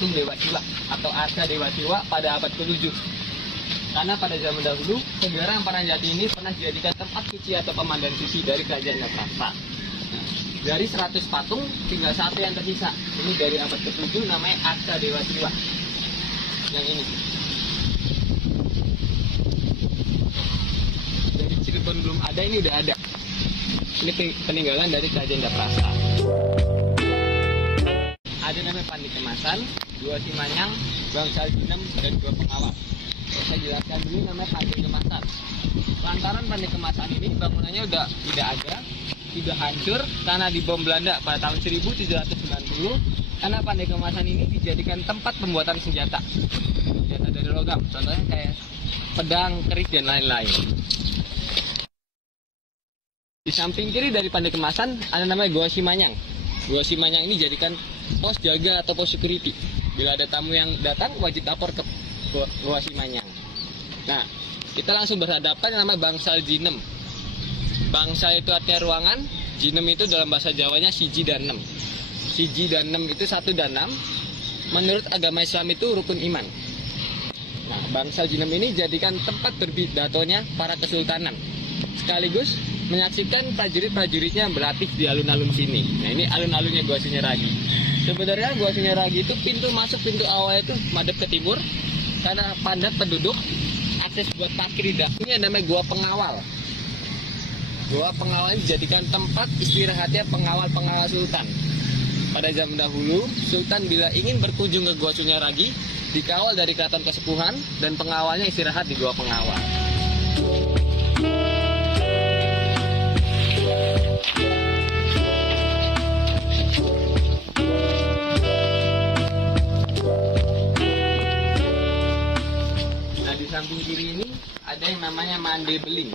patung Dewa Siwa atau arca Dewa Siwa pada abad ke-7. Karena pada zaman dahulu, negara Amparan Jati ini pernah dijadikan tempat suci atau pemandangan suci dari kerajaan Nagapasa. Dari 100 patung, tinggal satu yang tersisa. Ini dari abad ke-7 namanya arca Dewa Siwa. Yang ini. Dari Cirebon belum ada, ini udah ada. Ini peninggalan dari kerajaan Nagapasa. Ada namanya Pandi Kemasan, Gua Simanyang, Bangsal Jinem, dan Gua Pengawal. Saya jelaskan dulu namanya Pandi Kemasan. Lantaran Pandi Kemasan ini bangunannya udah tidak ada, sudah hancur karena dibom Belanda pada tahun 1790. Karena Pandi Kemasan ini dijadikan tempat pembuatan senjata dari logam, contohnya kayak pedang, keris, dan lain-lain. Di samping kiri dari Pandi Kemasan ada namanya Gua Simanyang. Gua Simanyang ini jadikan pos jaga atau pos security. Bila ada tamu yang datang, wajib lapor ke Gua Simanyang. Nah, kita langsung berhadapan yang namanya Bangsal Jinem. Bangsal itu artinya ruangan, Jinem itu dalam bahasa Jawanya siji dan enam. Siji dan enam itu 1 dan 6. Menurut agama Islam itu rukun iman. Nah, Bangsal Jinem ini jadikan tempat berbidatonya para kesultanan. Sekaligus menyaksikan prajurit-prajuritnya berlatih di alun-alun sini. Nah, ini alun-alunnya Gua Sunyaragi. Sebenarnya Gua Sunyaragi itu pintu awal itu madep ke timur karena padat penduduk, akses buat parkir tidak. Ini namanya Gua Pengawal. Gua Pengawal ini dijadikan tempat istirahatnya pengawal-pengawal sultan. Pada zaman dahulu, sultan bila ingin berkunjung ke Gua Sunyaragi, dikawal dari keraton kesepuhan dan pengawalnya istirahat di Gua Pengawal. Samping kiri ini ada yang namanya Mande Beling.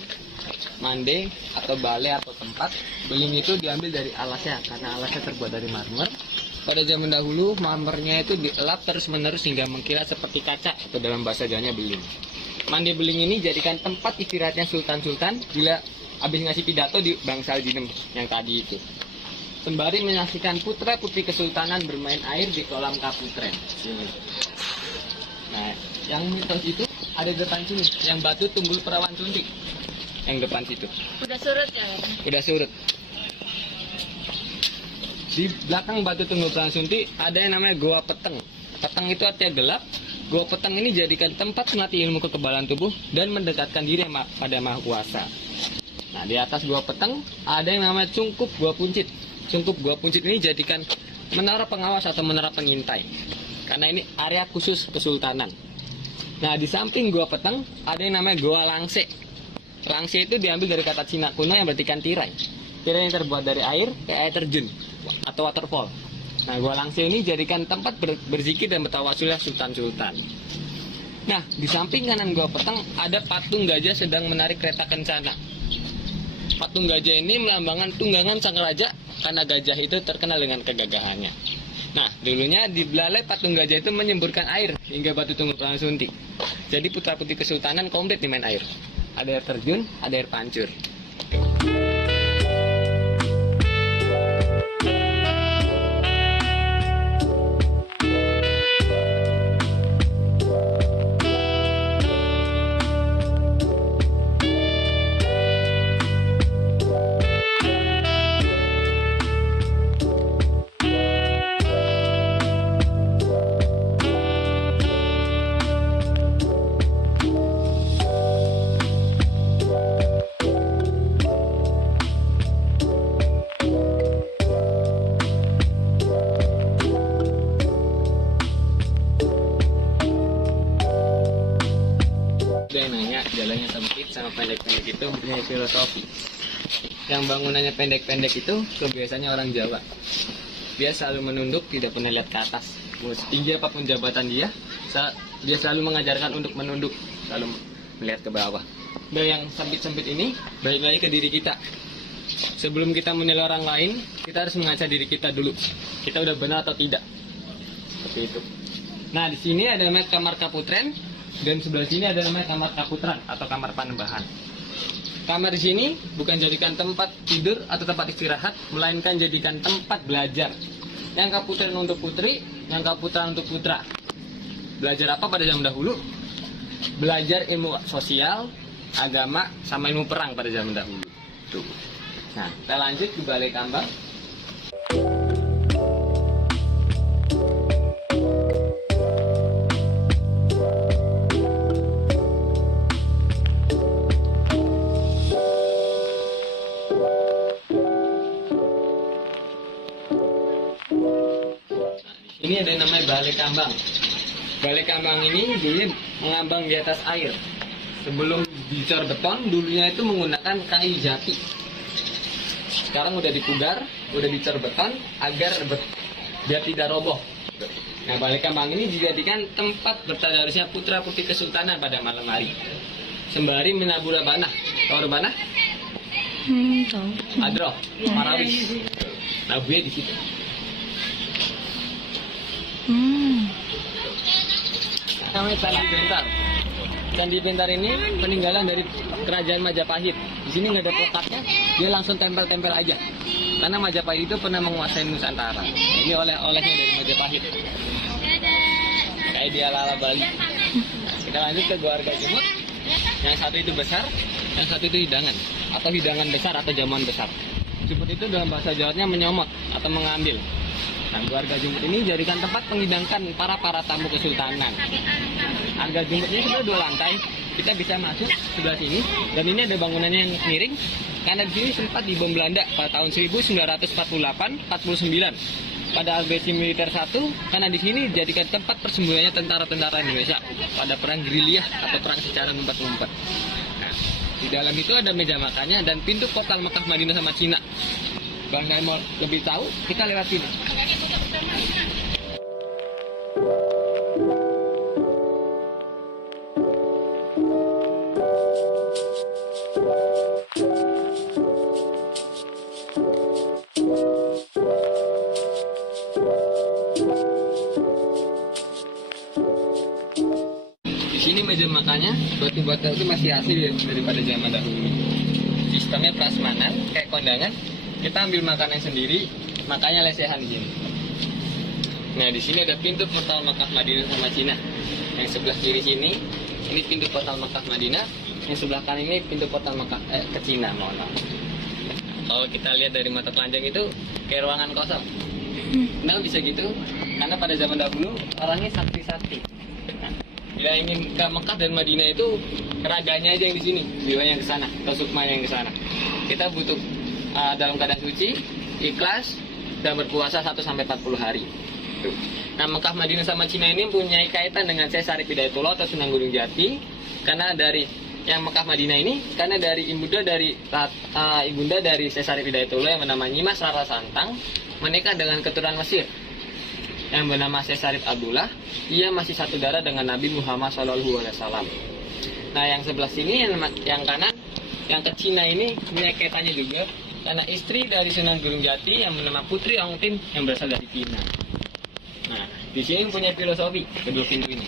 Mande atau balai atau tempat beling itu diambil dari alasnya karena alasnya terbuat dari marmer. Pada zaman dahulu marmernya itu dielap terus-menerus hingga mengkilat seperti kaca atau dalam bahasa Jawanya beling. Mande Beling ini jadikan tempat istirahatnya sultan-sultan bila habis ngasih pidato di Bangsal Jinem yang tadi itu. Sembari menyaksikan putra-putri kesultanan bermain air di kolam Kaputren. Nah, yang mitos itu ada di depan sini, yang batu Tunggul Perawan Suntik. Yang depan situ. Udah surut ya? Udah surut. Di belakang batu Tunggul Perawan Suntik ada yang namanya Goa Peteng. Peteng itu artinya gelap. Goa Peteng ini jadikan tempat melatih ilmu kekebalan tubuh dan mendekatkan diri pada Maha Kuasa. Nah, di atas Goa Peteng ada yang namanya Cungkup Goa Puncit. Cungkup Goa Puncit ini jadikan menara pengawas atau menara pengintai. Karena ini area khusus kesultanan. Nah, di samping Gua Peteng ada yang namanya Gua Langse. Langse itu diambil dari kata Cina kuno yang berarti tirai. Tirai yang terbuat dari air, kayak air terjun atau waterfall. Nah, Gua Langse ini jadikan tempat berzikir dan bertawasulnya sultan-sultan. Nah, di samping kanan Gua Peteng ada patung gajah sedang menarik kereta kencana. Patung gajah ini melambangkan tunggangan sang raja karena gajah itu terkenal dengan kegagahannya. Nah, dulunya di belalai patung gajah itu menyemburkan air hingga batu Tunggul Perawan Suntik. Jadi putra-putri kesultanan komplit di main air. Ada air terjun, ada air pancur. Jalannya sempit sama pendek-pendek itu punya filosofi. Yang bangunannya pendek-pendek itu kebiasaannya orang Jawa. Dia selalu menunduk, tidak pernah lihat ke atas. Mau setinggi apapun jabatan dia selalu mengajarkan untuk menunduk, selalu melihat ke bawah. Dan yang sempit-sempit ini balik lagi ke diri kita. Sebelum kita menilai orang lain, kita harus mengaca diri kita dulu. Kita udah benar atau tidak. Seperti itu. Nah, di sini ada namanya kamar Kaputren. Dan sebelah sini ada namanya kamar Kaputran atau kamar Panembahan. Kamar di sini bukan jadikan tempat tidur atau tempat istirahat, melainkan jadikan tempat belajar. Yang Kaputren untuk putri, nyangkal putra untuk putra. Belajar apa pada zaman dahulu? Belajar ilmu sosial, agama, sama ilmu perang pada zaman dahulu. Tuh. Nah, kita lanjut ke Balai Kambang. Ini ada yang namanya Balai Kambang. Balai Kambang ini dulu mengambang di atas air. Sebelum dicor beton, dulunya itu menggunakan kayu jati. Sekarang udah dipugar, udah dicor beton agar biar tidak roboh. Nah, Balai Kambang ini dijadikan tempat bertadarusnya putra putri kesultanan pada malam hari. Sembari menabur rebana. Tahu rebana? Tahu. Adroh, marawis. Nabunya di situ. Namanya Candi Bentar. Candi Bentar ini peninggalan dari kerajaan Majapahit. Di sini nggak ada plakatnya, dia langsung tempel-tempel aja. Karena Majapahit itu pernah menguasai Nusantara. Ini oleh-olehnya dari Majapahit. Kayak di ala-ala Bali. Kita lanjut ke Gua Arga Jumut. Yang satu itu besar, yang satu itu hidangan. Atau hidangan besar atau jamuan besar. Jumut itu dalam bahasa Jawanya menyomot atau mengambil. Nah, Gua Arga Jumut ini jadikan tempat menghidangkan para tamu kesultanan. Arga Jumut ini sebenarnya 2 lantai. Kita bisa masuk sebelah sini. Dan ini ada bangunannya yang miring. Karena di sini sempat dibom Belanda pada tahun 1948-49 pada agresi militer 1. Karena di sini dijadikan tempat persembunyiannya tentara-tentara Indonesia pada perang gerilya atau perang secara ngumpet-ngumpet. Nah, di dalam itu ada meja makannya dan pintu portal Mekah, Madinah sama Cina. Bang saya mau lebih tahu, kita lewat sini. Di sini meja makannya, batu-batu itu masih asli daripada zaman dahulu. Sistemnya prasmanan, kayak kondangan. Kita ambil makanan sendiri, makanya lesehan di sini. Nah, di sini ada pintu portal Mekah, Madinah sama Cina. Yang sebelah kiri sini, ini pintu portal Mekah, Madinah. Yang sebelah kanan ini pintu portal Mekah ke Cina, mohon maaf. Kalau kita lihat dari mata telanjang itu kayak ruangan kosong. Kenapa bisa gitu? Karena pada zaman dahulu orangnya sakti-sakti. Nah, bila ingin ke Mekah dan Madinah itu raganya aja yang di sini, jiwanya yang ke sana, atau sukmanya yang ke sana. Kita butuh dalam keadaan suci, ikhlas, dan berpuasa 1-40 hari. Nah, Mekah, Madinah sama Cina ini punya kaitan dengan Syekh Syarif Hidayatullah atau Sunan Gunung Jati. Karena dari yang Mekah, Madinah ini, karena dari ibunda dari Syekh Syarif Hidayatullah yang bernama Nyimas Rara Santang menikah dengan keturunan Mesir yang bernama Syekh Syarif Abdullah. Ia masih satu darah dengan Nabi Muhammad SAW. Nah, yang sebelah sini, yang kanan, yang ke Cina ini punya kaitannya juga. Karena istri dari Sunan Gunung Jati yang bernama Putri Ong Tin yang berasal dari Cina. Nah, di sini punya filosofi kedua pintu ini.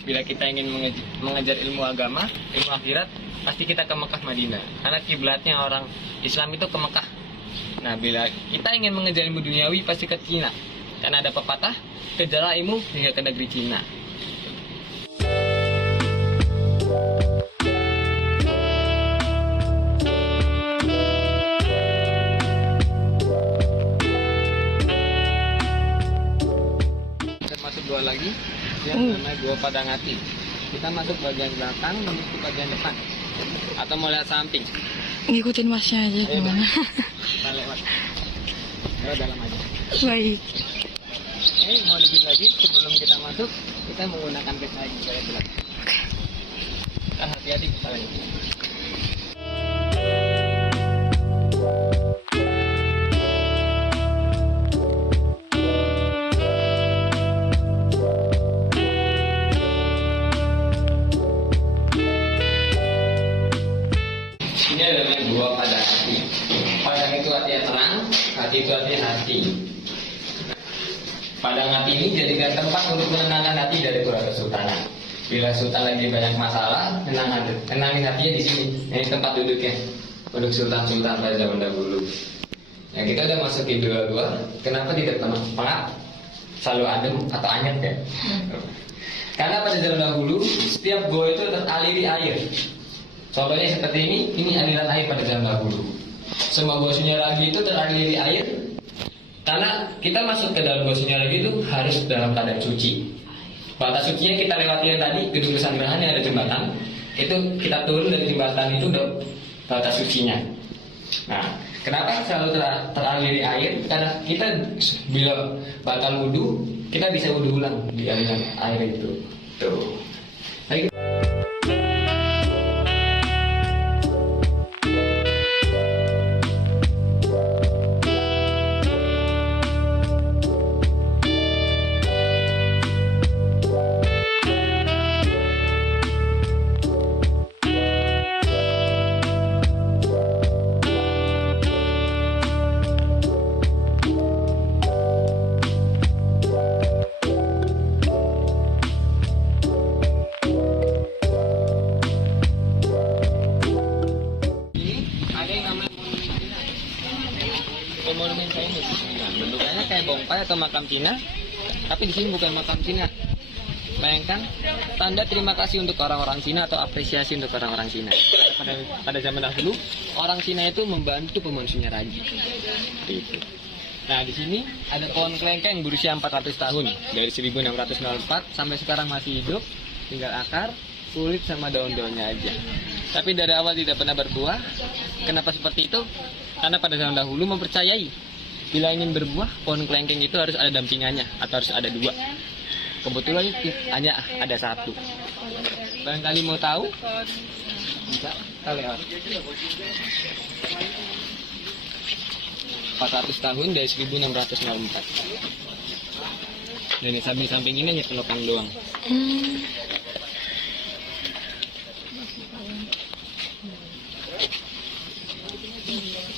Bila kita ingin mengejar ilmu agama, ilmu akhirat, pasti kita ke Mekah, Madinah. Karena kiblatnya orang Islam itu ke Mekah. Nah, bila kita ingin mengejar ilmu duniawi, pasti ke Cina. Karena ada pepatah, kejarlah ilmu hingga ke negeri Cina. Dua lagi yang namanya Gua Padangati. Kita masuk bagian belakang, menuju bagian depan, atau mau lihat samping. Ngikutin masnya aja gimana? Kita lewat dalam aja. Baik. Mau lebih lagi sebelum kita masuk, kita menggunakan peta yang saya belakang. Hati-hati kepalanya. Ini adalah Gua Padangati. Padang itu artinya tenang, hati itu artinya hati. Padangati ini jadikan tempat untuk menenangkan hati dari para kesultanan. Bila sultan lagi banyak masalah, tenangin hatinya di sini. Ini tempat duduknya, untuk sultan-sultan pada zaman dahulu. Nah, kita udah masukin dua-dua. Kenapa tidak pengap? selalu adem atau anyet ya. Karena pada zaman dahulu setiap gua itu teraliri air. Contohnya seperti ini aliran air pada zaman dahulu. Semua gua Sunyaragi itu teraliri air. Karena kita masuk ke dalam gua Sunyaragi itu harus dalam keadaan suci. Batas sucinya kita lewati yang tadi, gedung Pesanggerahan yang ada jembatan. Itu kita turun dari jembatan itu udah batas sucinya. Nah, kenapa selalu teraliri air? Karena kita bila batal wudhu, kita bisa wudhu ulang di aliran air itu. Tuh. Baik. Monumen Chinese. Nah, bentukannya kayak bongpai atau makam Cina, tapi di sini bukan makam Cina. Bayangkan tanda terima kasih untuk orang-orang Cina atau apresiasi untuk orang-orang Cina. Pada zaman dahulu orang Cina itu membantu Pemohon Sunyaragi. Itu. Nah, di sini ada pohon kelengkeng berusia 400 tahun dari 1604 sampai sekarang masih hidup, tinggal akar, kulit sama daun-daunnya aja. Tapi dari awal tidak pernah berbuah. Kenapa seperti itu? Karena pada zaman dahulu mempercayai bila ingin berbuah, pohon kelengkeng itu harus ada dampingannya atau harus ada dua. Kebetulan hanya ada satu. Barangkali mau tahu? Bisa kita lihat. 400 tahun dari 1604. Dan di samping ini hanya penopang doang.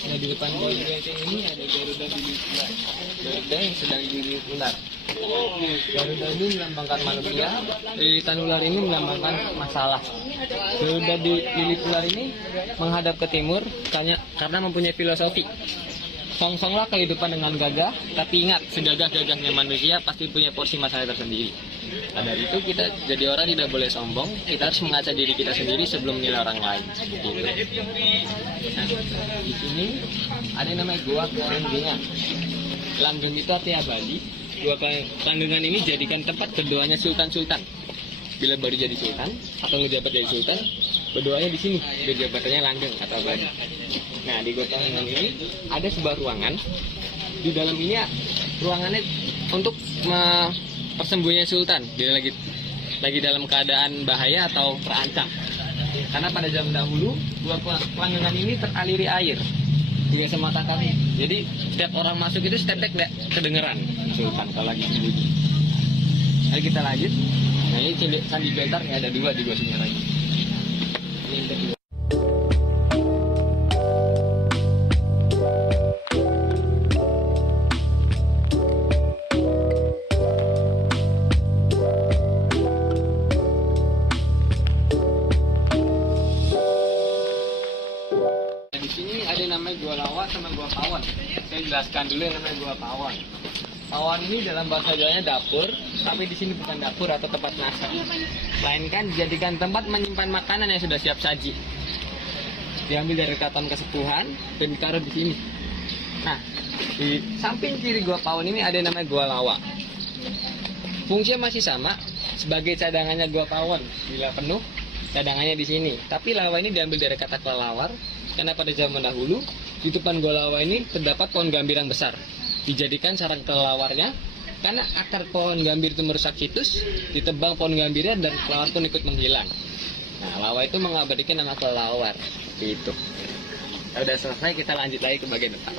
Nah, di depan pohon kelengkeng ini ada Garuda dililit ular. Garuda yang sedang dililit ular. Garuda ini melambangkan manusia. Lilitan ular ini melambangkan masalah. Garuda dililit ular ini menghadap ke timur karena mempunyai filosofi. Song-songlah kehidupan dengan gagah, tapi ingat, segagah-gagahnya manusia pasti punya porsi masalah tersendiri. Nah, dari itu kita jadi orang tidak boleh sombong, kita harus mengaca diri kita sendiri sebelum menilai orang lain. Gitu. Nah, di sini ada yang namanya Gua Langgengan. Langgeng itu artinya abadi. Gua Langgengan ini jadikan tempat berdoanya sultan-sultan. Bila baru jadi sultan atau ngejabat jadi sultan, berdoanya di sini. Biar jabatannya langgeng atau abadi. Nah, di Gua Langgengan ini ada sebuah ruangan. Di dalam ini ruangannya untuk persembunyian sultan bila lagi dalam keadaan bahaya atau terancam. Karena pada zaman dahulu Gua Langgengan ini teraliri air hingga semata kaki. Jadi setiap orang masuk itu setetek kedengeran sultan kalau lagi sembunyi. Ayo kita lanjut. Nah, ini Candi Bentar yang ada dua di Gua Sunyaragi. Ini yang kedua. Di sini ada yang namanya Gua Lawa sama Gua Pawon. Saya jelaskan dulu yang namanya Gua Pawon. Pawon ini dalam bahasa Jawanya dapur, tapi di sini bukan dapur atau tempat masak, melainkan dijadikan tempat menyimpan makanan yang sudah siap saji. Diambil dari keraton kesepuhan dan ditaruh di sini. Nah, di samping kiri Gua Pawon ini ada yang namanya Gua Lawa. Fungsinya masih sama sebagai cadangannya Gua Pawon. Bila penuh, cadangannya di sini. Tapi lawa ini diambil dari kata kelelawar, karena pada zaman dahulu di depan Gua Lawa ini terdapat pohon gambir yang besar. Dijadikan sarang kelelawarnya, karena akar pohon gambir itu merusak situs, ditebang pohon gambirnya dan kelelawar pun ikut menghilang. Nah, lawa itu mengabadikan nama kelelawar. Itu. Nah, udah selesai, kita lanjut lagi ke bagian depan.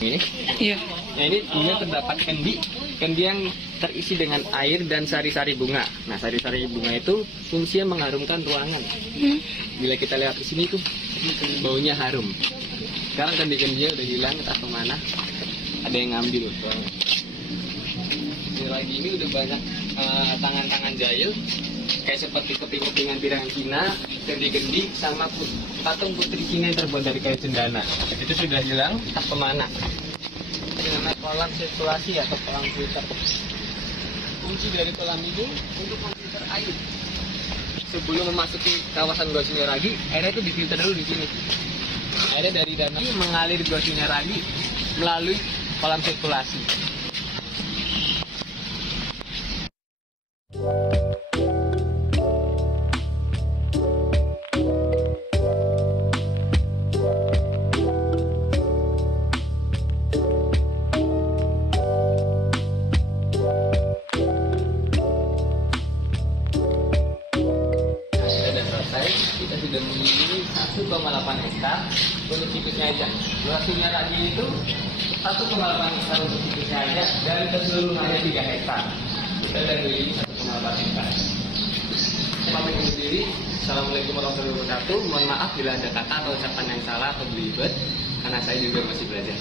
Ini. Iya. Nah, ini juga terdapat kendi yang terisi dengan air dan sari-sari bunga. Nah, sari-sari bunga itu fungsinya mengharumkan ruangan. Bila kita lihat di sini tuh baunya harum. Sekarang kendi-kendinya udah hilang, entah kemana. Ada yang ngambil. Ini lagi ini udah banyak tangan-tangan jahil, kayak seperti keping-kepingan pirangan Cina, kendi-kendi, sama patung putri Cina yang terbuat dari kayu cendana. Itu sudah hilang, entah kemana. Ini mengenai kolam sirkulasi atau kolam filter. Kunci dari kolam ini untuk memfilter air. Sebelum memasuki kawasan Gua Sunyaragi, airnya itu difilter dulu di sini. Airnya dari danau ini mengalir Gua Sunyaragi melalui kolam sirkulasi. Kita sudah memiliki 1,8 hektar untuk situsnya aja. Durasinya tadi itu 1,8 hektar untuk situsnya aja dan keseluruhannya 3 hektar. Kita sudah memiliki 1,8 hektar. Saya pamit undur diri. Assalamualaikum warahmatullahi wabarakatuh. Mohon maaf bila ada kata atau ucapan yang salah atau belibet, karena saya juga masih belajar.